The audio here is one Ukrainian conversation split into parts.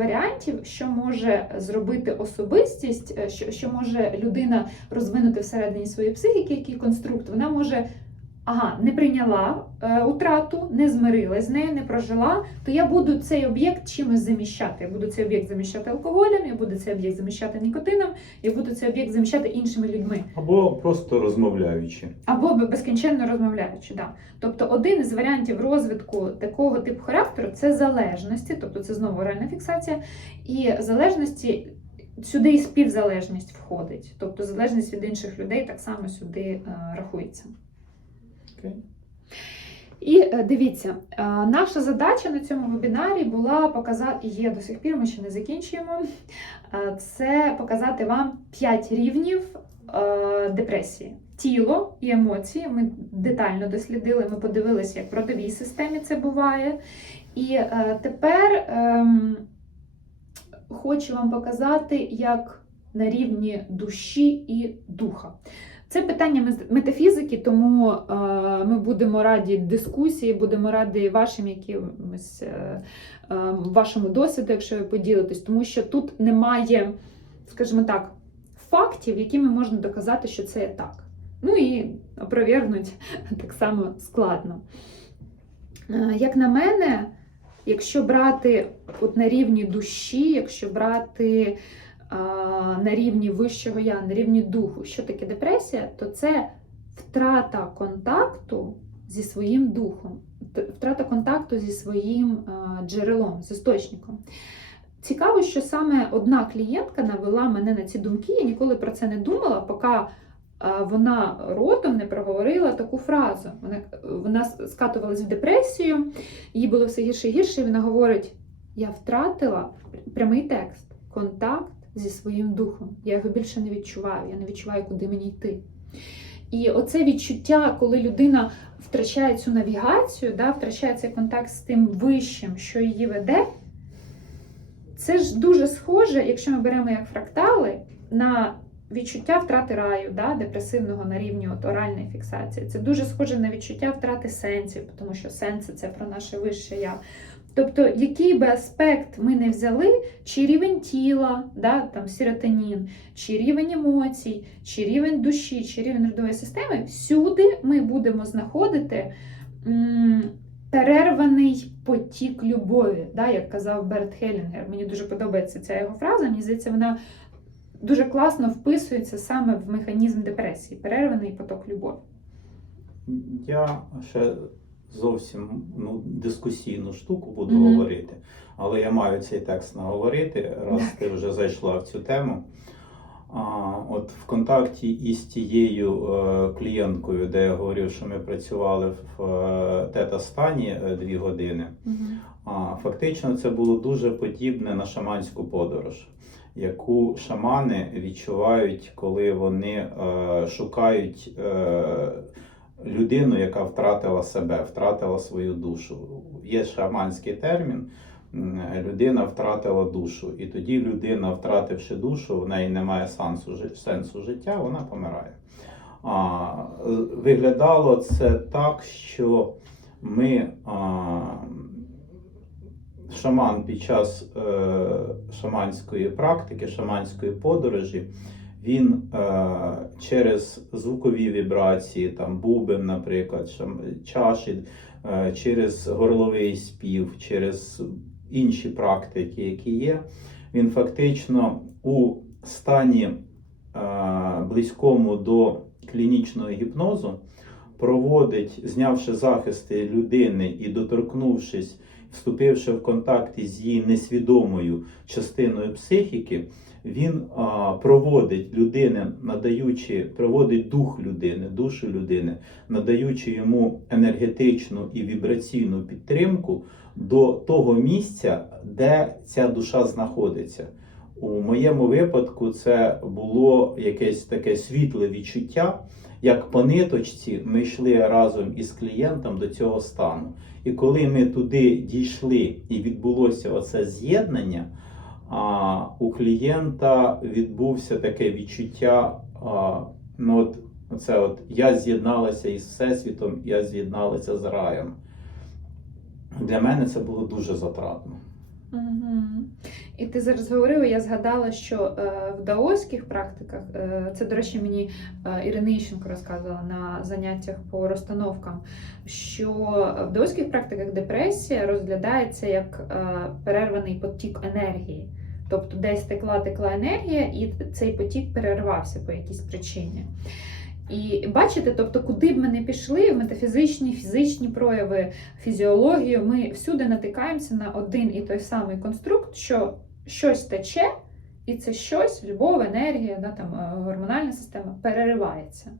варіантів, що може зробити особистість, е, що, що може людина розвинути всередині своєї психіки, який конструкт, вона може. Ага, не прийняла е, утрату, не змирилась з нею, не прожила, то я буду цей об'єкт чимось заміщати. Я буду цей об'єкт заміщати алкоголем, я буду цей об'єкт заміщати нікотином, я буду цей об'єкт заміщати іншими людьми. Або просто розмовляючи. Або безкінченно розмовляючи. Да. Тобто один із варіантів розвитку такого типу характеру це залежності, тобто це знову реальна фіксація, і залежності. Сюди і співзалежність входить, тобто залежність від інших людей так само сюди е, рахується. І е, дивіться, е, наша задача на цьому вебінарі була показати, є до сих пір, ми ще не закінчуємо. е, Це показати вам 5 рівнів депресії. Тіло і емоції ми детально дослідили, ми подивилися, як в родовій системі це буває. І тепер ем, хочу вам показати, як на рівні душі і духа. Це питання метафізики, тому е, ми будемо раді дискусії, будемо раді вашим якимось е, е, вашому досвіду, якщо ви поділитесь, тому що тут немає, скажімо так, фактів, якими можна доказати, що це так. Ну і опровергнуть так само складно. Як на мене, якщо брати от на рівні душі, якщо брати на рівні вищого я, на рівні духу, що таке депресія, то це втрата контакту зі своїм духом, втрата контакту зі своїм джерелом, з істочником. Цікаво, що саме одна клієнтка навела мене на ці думки. Я ніколи про це не думала, поки вона ротом не проговорила таку фразу. Вона, вона скатувалась в депресію, їй було все гірше і гірше, і вона говорить: я втратила прямий текст, контакт зі своїм духом. Я його більше не відчуваю, я не відчуваю, куди мені йти. І оце відчуття, коли людина втрачає цю навігацію, да, втрачає цей контакт з тим вищим, що її веде, це ж дуже схоже, якщо ми беремо як фрактали, на відчуття втрати раю, да, депресивного на рівні от оральної фіксації. Це дуже схоже на відчуття втрати сенсів, тому що сенси це про наше вище я. Тобто, який би аспект ми не взяли, чи рівень тіла, да, там серотонін, чи рівень емоцій, чи рівень душі, чи рівень родової системи, всюди ми будемо знаходити м, перерваний потік любові, да, як казав Берт Хелінгер. Мені дуже подобається ця його фраза. Мені здається, вона дуже класно вписується саме в механізм депресії, перерваний поток любові. Я ще зовсім ну, дискусійну штуку буду Мгм. говорити, але я маю цей текст наговорити, раз ти вже зайшла в цю тему. А, от в контакті із тією е, клієнткою, де я говорив, що ми працювали в е, тета-стані е, дві години, а, фактично це було дуже подібне на шаманську подорож, яку шамани відчувають, коли вони е, шукають е, людину, яка втратила себе, втратила свою душу. Є шаманський термін. Людина втратила душу, і тоді людина, втративши душу, в неї немає сенсу, сенсу життя, вона помирає. А, виглядало це так, що ми а, шаман під час е, шаманської практики, шаманської подорожі, він е, через звукові вібрації, там бубен, наприклад, чаші, е, через горловий спів, через інші практики, які є, він фактично у стані е, близькому до клінічного гіпнозу проводить, знявши захисти людини і доторкнувшись вступивши в контакт із її несвідомою частиною психіки, він а, проводить людини, надаючи, проводить дух людини, душу людини, надаючи йому енергетичну і вібраційну підтримку до того місця, де ця душа знаходиться. У моєму випадку це було якесь таке світле відчуття, як по ниточці ми йшли разом із клієнтом до цього стану. І коли ми туди дійшли і відбулося оце з'єднання, а, у клієнта відбувся таке відчуття. А, ну от, оце от я з'єдналася із Всесвітом, я з'єдналася з раєм. Для мене це було дуже затратно. Угу. І ти зараз говорила, я згадала, що е, в даоських практиках, е, це, до речі, мені е, Ірина Іщенко розказувала на заняттях по розстановкам, що в даоських практиках депресія розглядається як е, перерваний потік енергії. Тобто десь текла текла енергія, і цей потік перервався по якійсь причині. І бачите, тобто, куди б ми не пішли, в метафізичні, фізичні прояви, фізіологію, ми всюди натикаємося на один і той самий конструкт, що щось тече, і це щось, любов, енергія, да, там, е, гормональна система переривається.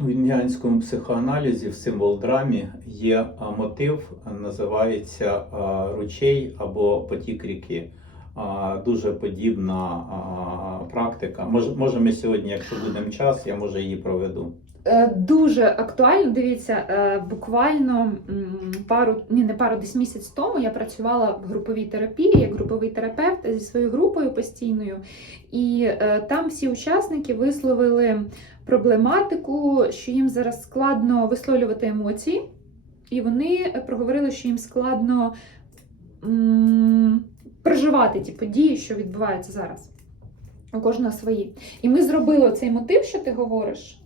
У індіанському психоаналізі в символ драмі є мотив, називається ручей або потік ріки. Дуже подібна практика. Може, може, ми сьогодні, якщо будемо час, я може її проведу. Е, Дуже актуально. Дивіться, е, буквально пару, ні, не пару, десь місяць тому я працювала в груповій терапії як груповий терапевт зі своєю групою постійною, і е, там всі учасники висловили проблематику, що їм зараз складно висловлювати емоції, і вони проговорили, що їм складно проживати ті події, що відбуваються зараз. У кожного свої. І ми зробили цей мотив, що ти говориш.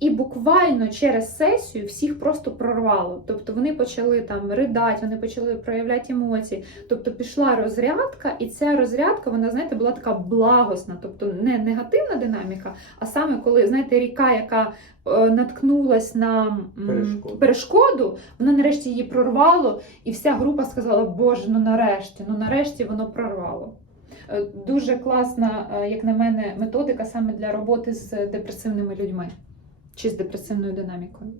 І буквально через сесію всіх просто прорвало. Тобто вони почали там ридати, вони почали проявляти емоції. Тобто пішла розрядка, і ця розрядка, вона, знаєте, була така благосна, тобто не негативна динаміка, а саме коли, знаєте, ріка, яка е, наткнулась на Перешкоду. перешкоду, вона нарешті її прорвало, і вся група сказала: Боже, ну нарешті, ну нарешті воно прорвало. Е, Дуже класна, е, як на мене, методика саме для роботи з депресивними людьми чи з депресивною динамікою.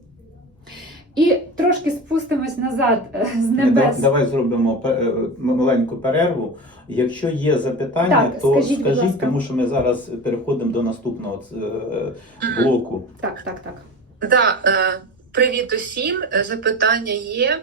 І трошки спустимось назад е, з небес. Давай зробимо е, маленьку перерву. Якщо є запитання, Так, то скажіть, будь ласка. тому що ми зараз переходимо до наступного е, блоку. Так, так, так. Да, привіт усім. Запитання є.